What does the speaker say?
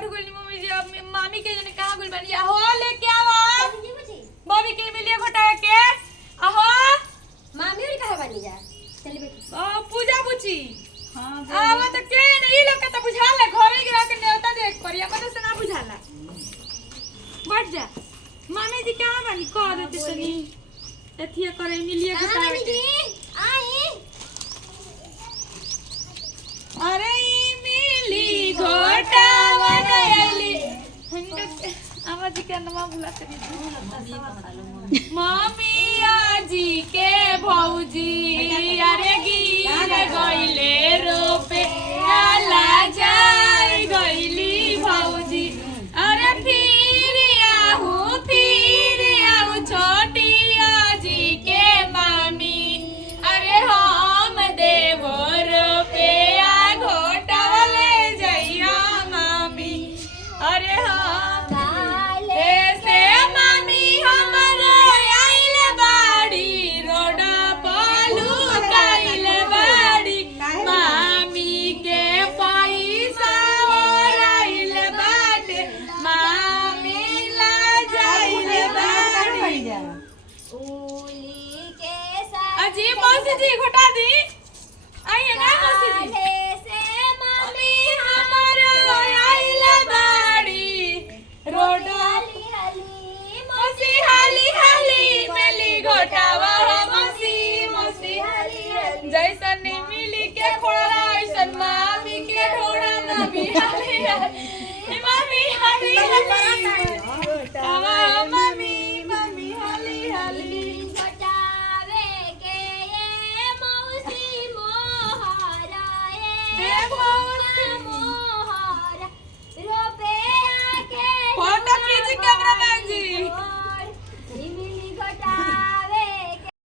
बैठ गई मम्मी जी। अब मामी के जने कहां गुल बनिया हो लेके आवा बॉबी के मिलिए घोटा के आहो मामी और कहां बनी जा चली बेटी पूजा बुची। हां आवा तो के नहीं लोग के तो बुझाला घरे गिरा के नेवता देख परिया मतलब से ना बुझाला। बैठ जा मामी जी कहां बनी कह देते तनी एथिया करे मिलिए घोटा के आई अरे मिली घोटा बनैली आवाज के नाम भुला तरी मम्मी आजी के भौजी अरे गिर गइले रोपे आला जाई गइली भौजी अरे फिर आऊ छोटी आजी के मामी अरे हम देवो रोपे अरे हम ऐसे मामी हमरो आइल बाड़ी रोड पलू काइल बाड़ी मामी के पैसा और आइल बाटे मामी ला जाइल बाड़ी उली के साथ अजी मौसी जी घटा दी आइए ना मौसी जी से मामी हमरो आइल बाड़ी रोड हली हली मौसी हाली हाली मिली घोटावा मौसी मौसी हली हली जैसन मिली के खोड़ा ऐसन मामी के ढोड़ा ना भी हाली हाली मामी हाली हाली